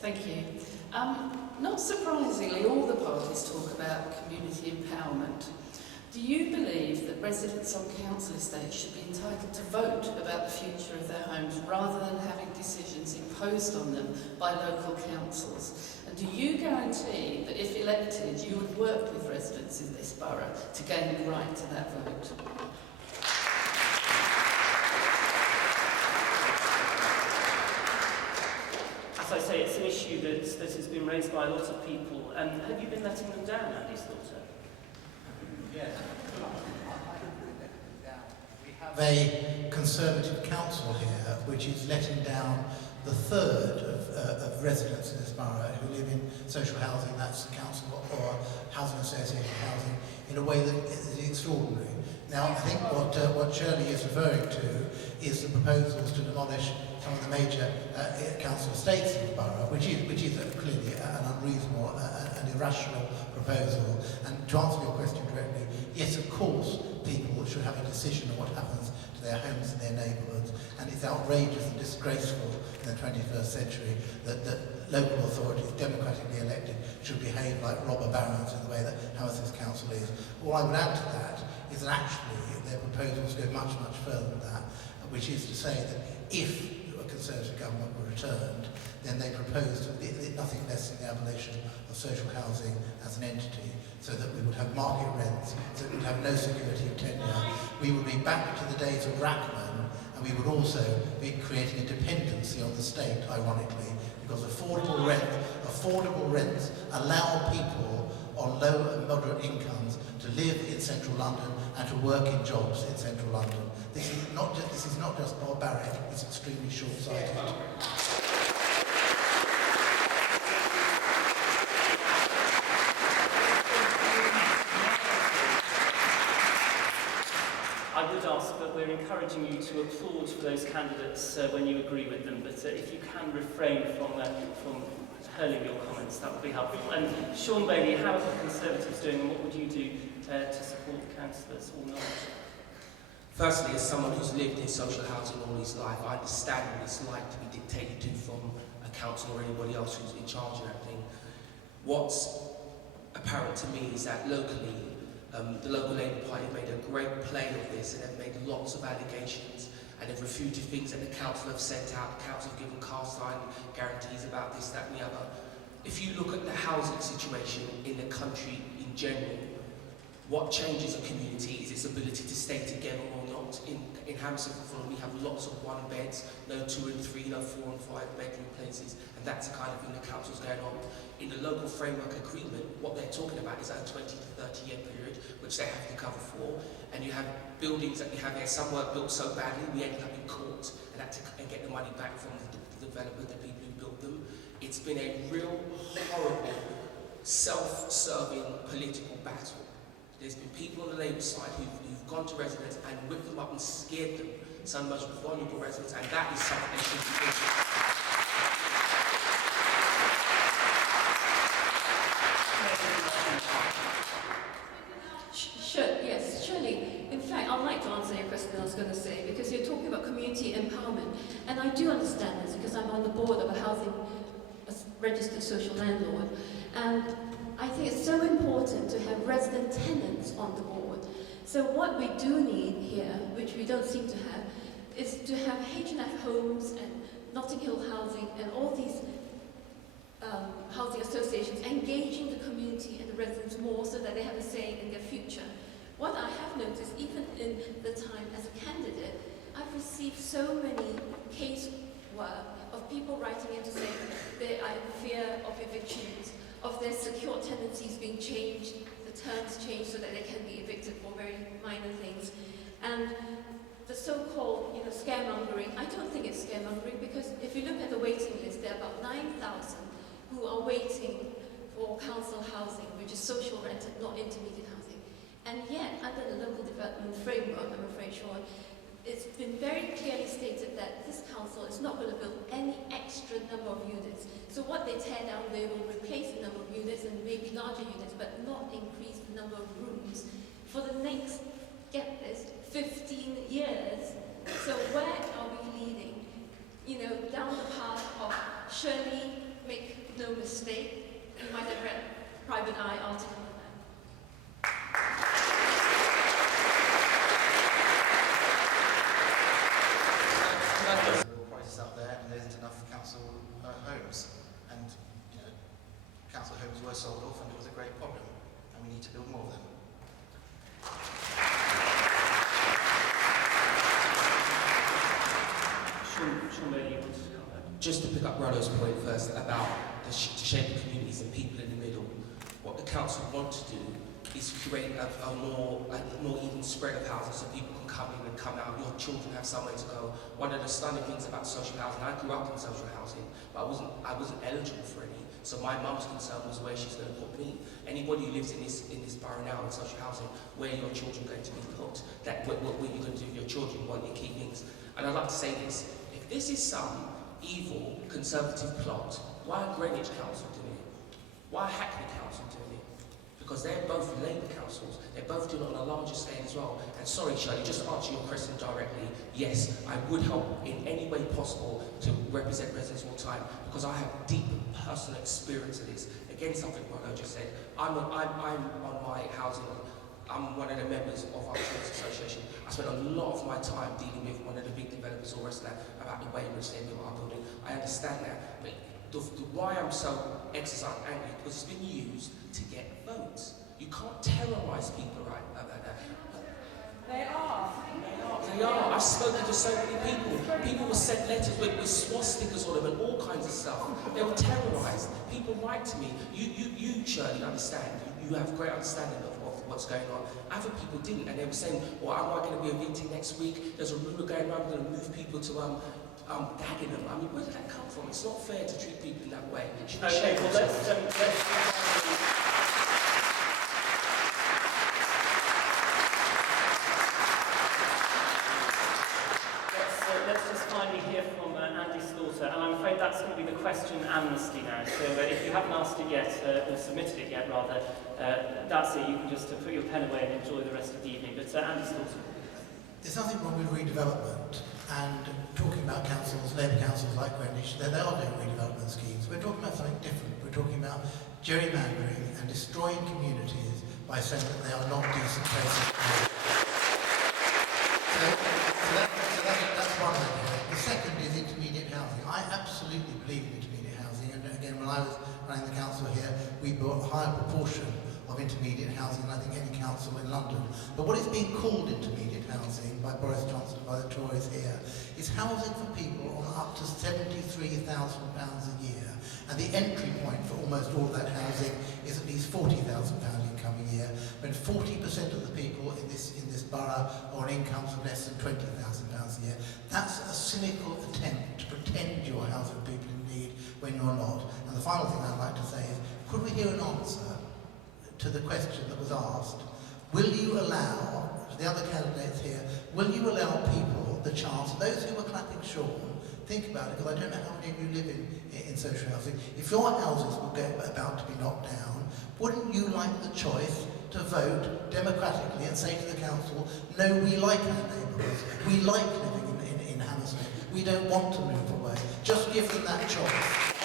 Thank you. Not surprisingly, all the parties talk about community empowerment. Do you believe that residents on council estates should be entitled to vote about the future of their homes rather than having decisions imposed on them by local councils? And do you guarantee that if elected, you would work with residents in this borough to gain the right to that vote? As I say, it's an issue that has been raised by a lot of people. Have you been letting them down, Andy's daughter? Yes. We have a Conservative council here which is letting down the third of residents in this borough who live in social housing, that's council or housing association housing, in a way that is extraordinary. Now, I think what Shirley is referring to is the proposals to demolish some of the major council estates in the borough, which is clearly an unreasonable and irrational proposal. And to answer your question directly, yes, of course, people should have a decision on what happens to their homes and their neighbourhoods, and it's outrageous and disgraceful in the 21st century that local authorities, democratically elected, should behave like robber barons in the way that Hammersmith Council is. All I would add to that is that actually their proposals go much, much further than that, which is to say that if a Conservative government were returned, then they proposed nothing less than the abolition of social housing as an entity, so that we would have market rents, so that we would have no security of tenure. We would be back to the days of Rackman, and we would also be creating a dependency on the state, ironically, because affordable rents allow people on low and moderate incomes to live in central London and to work in jobs in central London. This is not just barbaric, it's extremely short-sighted. I would ask, but we're encouraging you to applaud for those candidates when you agree with them, but if you can refrain from hurling your comments, that would be helpful. And Sean Bailey, how are the Conservatives doing, and what would you do to support the councillors or not? Firstly, as someone who's lived in social housing all his life, I understand what it's like to be dictated to from a council or anybody else who's in charge of that thing. What's apparent to me is that locally, the local Labour Party have made a great play of this, and they've made lots of allegations, and they've refuted things that the council have sent out. The council have given cast iron guarantees about this, that and the other. If you look at the housing situation in the country in general, what changes a community is its ability to stay together or not. In Hammersmith, we have lots of one beds, no 2 and 3, no 4 and 5 bedroom places, and that's the kind of thing the council's going on. In the local framework agreement, what they're talking about is a 20 to 30 year period, which they have to cover for, and you have buildings that we have here, some were built so badly we ended up in court and get the money back from the developer, the people who built them. It's been a real horrible, self-serving political battle. There's been people on the Labour side who've gone to residents and whipped them up and scared them, some of the most vulnerable residents, and that is something they should be doing. Yes, surely. In fact, I'd like to answer your question I was going to say, because you're talking about community empowerment, and I do understand this because I'm on the board of a registered social landlord, and I think it's so important to have resident tenants on the board. So what we do need here, which we don't seem to have, is to have H&F Homes and Notting Hill Housing and all these housing associations engaging the community and the residents more so that they have a say in their future. What I have noticed, even in the time as a candidate, I've received so many casework of people writing in to say they are in fear of evictions, of their secure tenancies being changed, the terms changed so that they can be evicted for very minor things. And the so-called, scaremongering, I don't think it's scaremongering, because if you look at the waiting list, there are about 9,000 who are waiting for council housing, which is social rented, not intermediate housing. And yet, under the local development framework, I'm afraid, Sean, it's been very clearly stated that this council is not going to build any extra number of units. So what they tear down, they will replace the number of units and make larger units, but not increase the number of rooms for the next, get this, 15 years. So where are we leading? Down the path of surely make private eye article on that. Real crisis out there, and there isn't enough council homes. And council homes were sold off, and it was a great problem, and we need to build more of them. Sean Bailey, you wanted to come back? Just to pick up Rollo's point first about the shape of communities and people in the middle, what the council want to do is create a more even spread of housing so people can come in and come out. Your children have somewhere to go. One of the stunning things about social housing, I grew up in social housing, but I wasn't eligible for any. So my mum's concern was where she's going to put me. Anybody who lives in this borough now in social housing, where are your children going to be put? What are you going to do with your children? One of the key things. And I'd like to say this: if this is some evil conservative plot, why are Greenwich Council doing it? Why are Hackney Council doing it? Because they're both Labour councils. They're both doing it on a larger scale as well. And sorry, Shirley, just to answer your question directly, yes, I would help in any way possible to represent residents all the time, because I have deep personal experience of this. Again, something Rollo just said. I'm on my housing. I'm one of the members of our Tories Association. I spent a lot of my time dealing with one of the big developers or rest of that about the way in which they built our building. I understand that, but why I'm so exercised angry, because it's been used to get votes. You can't terrorise people right about that. They are. They are. I've spoken to so many people. People were sent letters with swastikas on them and all kinds of stuff. They were terrorised. People write to me. You Shirley, understand. You have great understanding of what's going on. Other people didn't, and they were saying, well, am I going to be a meeting next week? There's a rumour going around, I'm going to move people to Dagenham. I mean, where did that come from? It's not fair to treat people in that way. Okay, well, let's just finally hear from Andy Slaughter, and I'm afraid that's going to be the question amnesty now. So if you haven't asked it yet, or submitted it yet rather, that's it. You can just put your pen away and enjoy the rest of the evening. But Andy Slaughter. There's nothing wrong with redevelopment, and talking about councils, Labour councils like Greenwich, they are doing redevelopment schemes. We're talking about something different. We're talking about gerrymandering and destroying communities by saying that they are not decent places to live. So that's one idea. The second is intermediate housing. I absolutely believe in intermediate housing, and again, when I was running the council here, we built a higher proportion of intermediate housing than I think any council in London. But what is being called intermediate housing by Boris Johnson, by the Tories here, is housing for people on up to £73,000 a year. And the entry point for almost all of that housing is at least £40,000 income a year, when 40% of the people in this borough are on incomes of less than £20,000 a year. That's a cynical attempt to pretend you're housing people in need when you're not. And the final thing I'd like to say is, could we hear an answer to the question that was asked? Will you allow, the other candidates here, will you allow people the chance, those who were clapping Sean, think about it, because I don't know how many of you live in social housing, if your houses were about to be knocked down, wouldn't you like the choice to vote democratically and say to the council, no, we like our neighbourhoods, we like living in Hammersmith, we don't want to move away. Just give them that choice.